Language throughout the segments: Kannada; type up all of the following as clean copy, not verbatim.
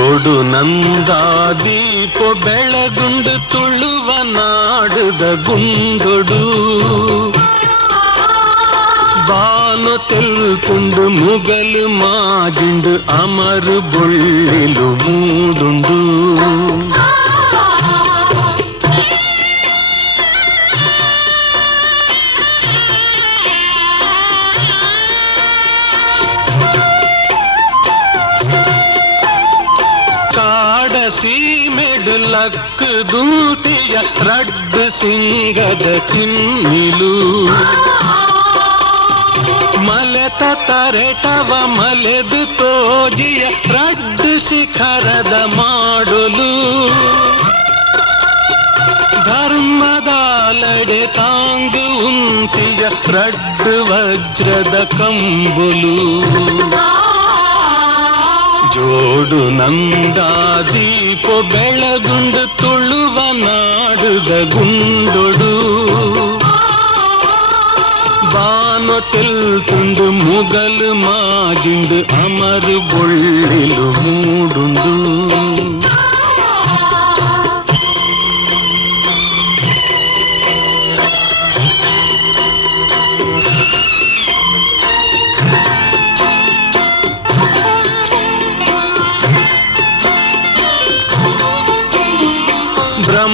ಓಡು ನಂದ ದೀಪ ಬೆಳಗುಂಡು ತುಳುವ ನಾಡುದ ಗುಂಡೊಡು ಬಾನು ತೆಲ್ಕುಂಡು ಮುಗಲು ಮಾಜಿಂಡು ಅಮರು ಬೊಳ್ಳಿಲು ಮೂಡುಂಡು ಸೀಮೆಡು ಲಕ್ಕು ದೂಟಿಯ ರಡ್ಡು ಸಿಂಗದ ಚಿನ್ನಿಲು ಮಲೆತ ತರೆಟವ ಮಲೆದು ತೋಜಿಯ ರಡ್ಡು ಶಿಖರದ ಮಾಡಲು ಧರ್ಮದಾಲಡೆ ತಾಂಗು ಉಂಟಿಯ ರಡ್ಡು ವಜ್ರದ ಕಂಬುಲು ಜೋಡು ನಂದ ದೀಪ ಬೆಳಗುಂಡು ತುಳುವ ನಾಡುದ ಗುಂಡೊಡು ಬಾನು ತೆಲ್ತುಂಡು ಮುಗಲು ಮಾಜಿಂಡು ಅಮರು ಬೊಳ್ಳಿಲು ಮೂಡುಂಡು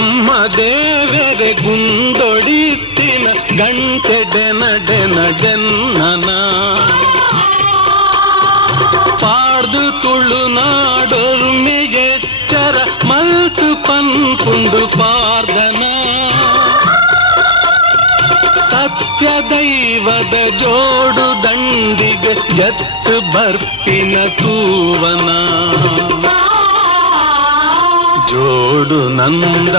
ಬ್ರಹ್ಮದೇವರೆ ಗುಂಡೊಡಿತ್ತಿನ ಗಂಟೆ ಡೆನ ಡೆನ ಡೆನ್ನನ ಪಾಡ್ದು ತುಳುನಾಡೊರ್ಮೆಗೆಚ್ಚರ ಮಲ್ತು ಪನ್ಪುಂಡು ಪಾರ್ದನ ಸತ್ಯ ದೈವದ ಜೋಡು ದಂಡಿಗೆ ಜತ್ತು ಬರ್ಪಿನ ತೂವನ ಜೋಡು ನಂದ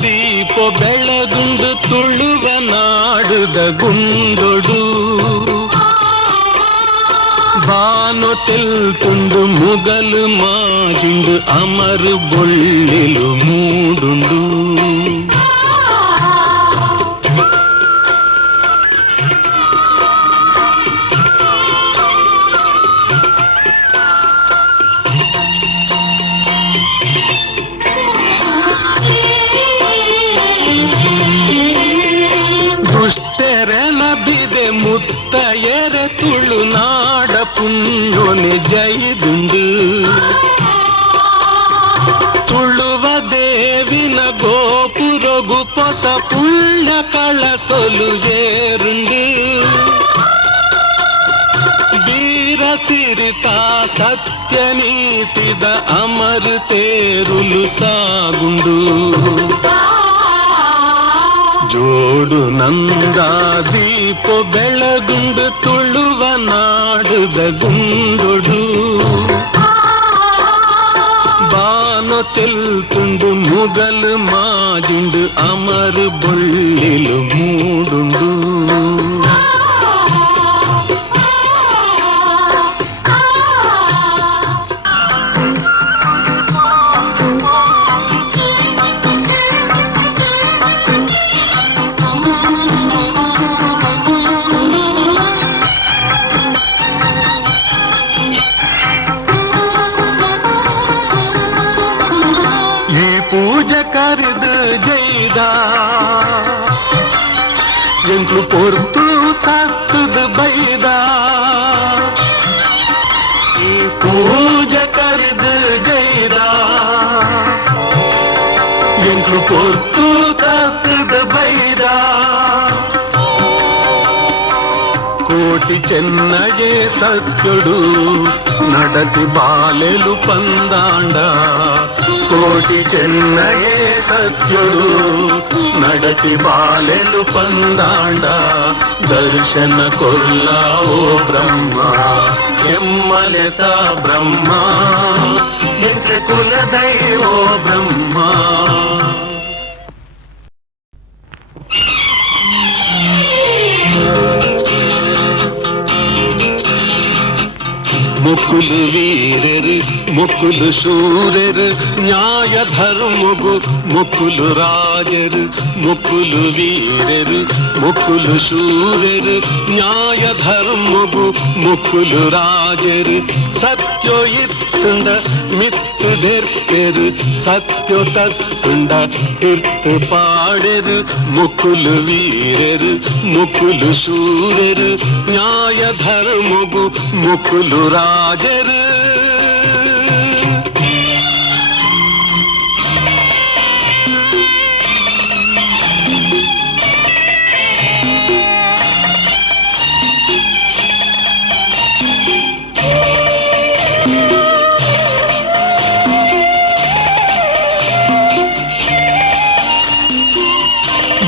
ದೀಪ ಬೆಳಗುಂಡು ತುಳುವ ನಾಡುದ ಗುಂಡೊಡು ಬಾನು ತೆಲ್ತುಂಡು ಮುಗಲು ಮಾಜಿಂಡು ಅಮರು ಬೊಳ್ಳಿಲು ಮೂಡುಂಡು ಬಿದೆ ಮುತ್ತ ಎರೆ ತುಳುನಾಡ ಪುಣ್ಯೊನೆ ಜೈದುಂಡು ತುಳುವ ದೇವಿನ ಗೋಪುರಗು ಪೊಸ ಪುಣ್ಯ ಕಳಸೊಲು ಏರುಂಡು ವೀರ ಸಿರಿತ ಸತ್ಯ ನೀತಿದ ಅಮರು ತೇರುಲು ಸಾಗುಂಡು ಜೋಡು ನಂದ ದೀಪ ಬೆಳಗುಂಡು ತುಳುವ ನಾಡುದ ಗುಂಡೊಡು ಬಾನು ತೆಲ್ತುಂಡು ಮುಗಲು ಮಾಜಿಂಡು ಅಮರು ಬೊಳ್ಳಿಲು ಮೂಡುಂಡು ಕರೆದು ಜೈದ ಎಂಕ್ಲು ಪೊರ್ತು ತಕ್ಕದ ಬೈದ ಈ ಪೂಜ ಕರೆದು ಜೈದ ಎಂಕ್ಲು ಪೊರ್ತು ತಕ್ಕದ ಬೈದ ಕೋಟಿ ಚೆನ್ನಗೆ ಸತ್ಯಡು ನಡತಿ ಬಾಲೆಲು ಪಂದಾಂಡ ಕೋಟಿ ಚೆನ್ನಗೆ ಸತ್ಯಡು ನಡತಿ ಬಾಲೆಲು ಪಂದಾಂಡ ದರ್ಶನ ಕೊಲ್ಲ ಓ ಬ್ರಹ್ಮ ಎಮ್ಮನೆತ ಬ್ರಹ್ಮ ಎಂತೆ ಕುಲದೈವೋ ಬ್ರಹ್ಮ ಮುಕುಲು ವೀರರು ಮುಕುಲು ಶೂರರು ನ್ಯಾಯ ಧರ್ಮಗು ಮುಕುಲು ರಾಜರು ಮುಕುಲು ವೀರರು ಮುಕುಲು ಶೂರರು ನ್ಯಾಯ ಧರ್ಮಗು ಮುಕುಲು ರಾಜರು ಸತ್ಯೋ ಇತ್ತುಂಡ ಮಿತ್ತು ದೆರ್ಪೆರು ಸತ್ಯೋ ತತ್ತುಂಡ ಇರ್ತು ಪಾಡೆರು ಮುಕುಲು ವೀರರು ಮುಕುಲು ಶೂರರು ನ್ಯಾಯ ಧರ್ಮಗು ಮುಕುಲು ರಾಜರು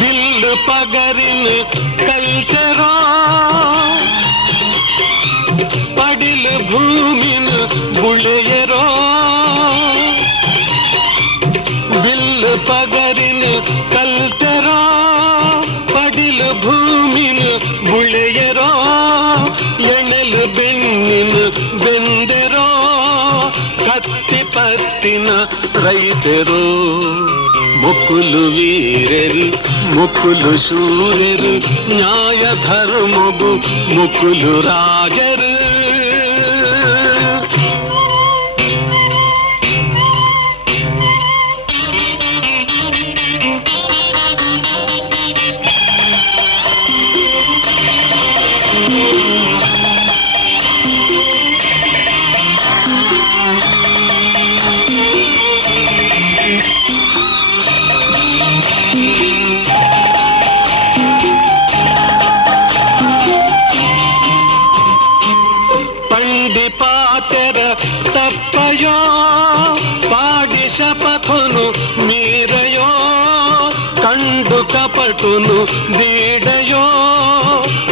ಬಿಲ್ಲು ಪಗರಿನ ಕಲ್ಕರಾ ಪಡಿಲು ಭೂಮಿನ ಬುಳೆಯರೋ ಬಿಲ್ಲು ಪಗರಿನ ಕಲ್ತರೋ ಪಡಿಲು ಭೂಮಿನ ಬುಳೆಯರೋ ಎಣಲು ಬೆನ್ನಿನ ಬೆಂದೆರೋ ಕತ್ತಿ ಪತ್ತಿನ ರೈತರೋ ಮುಕುಲು ವೀರರು ಮುಕುಲು ಶೂರರು ನ್ಯಾಯ ಧರ್ಮಗು ಮುಕುಲು ರಾಜರು ಪಾತೆರ ತಪ್ಪಯೋ ಪಾಡಿ ಶಪಥನು ಮೀರಯೋ ಕಂಡು ಕಪಟುನು ದೀಡಯೋ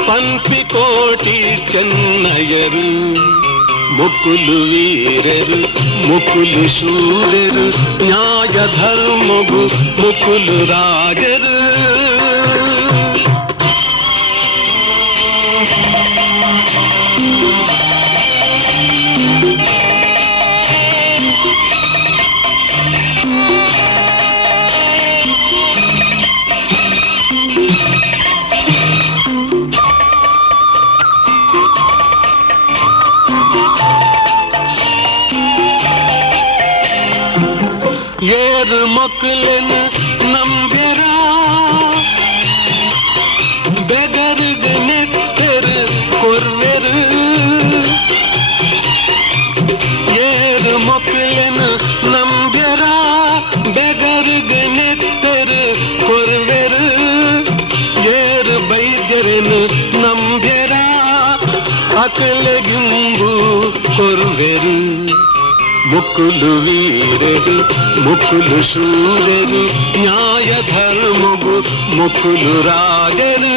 ಪಂಪಿ ಕೋಟಿ ಚೆನ್ನಯರು ಮುಕುಲು ವೀರರು ಮುಕುಲು ಶೂರರು ನ್ಯಾಯ ಧರ್ಮಗು ಮುಕುಲು ರಾಜರು ಏರು ಮಕ್ಕಳನ್ನು ನಂಬ್ಯರ ಬೆಗರ್ಗ ನೆತ್ತರು ಕೊರ್ವೆರು ಏರು ಮಕ್ಕಳನ್ನು ನಂಬ್ಯರ ಬೆಗರ್ಗ ನೆತ್ತರು ಕೊರ್ವೆರು ಏರು ಬೈದ್ಯರನ್ನು ನಂಬ್ಯರ ಅಕಲಗಿಂಬು ಕೊರ್ವೆರು ಮುಕುಲು ವೀರರು ಮುಕುಲು ಶೂರರು ನ್ಯಾಯ ಧರ್ಮಗು ಮುಕುಲು ರಾಜರು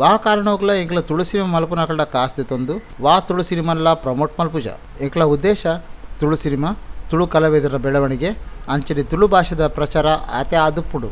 ವಾ ಕಾರಣೋಗ್ಲ ಎಂಕ್ಲ ತುಳು ಸಿನಿಮಾ ಮಲ್ಪುನಕಲ್ಡ ಕಾಸ್ತಿ ತಂದು ವಾ ತುಳು ಸಿನಿಮಾಲ್ಲ ಪ್ರಮೋಟ್ ಮಲ್ಪುಜ. ಎಂಕ್ಲ ಉದ್ದೇಶ ತುಳು ಸಿನಿಮಾ ತುಳು ಕಲಾವಿದರ ಬೆಳವಣಿಗೆ ಅಂಚನೆ ತುಳು ಭಾಷೆದ ಪ್ರಚಾರ ಆತೆ ಆದುಪ್ಪುಡು.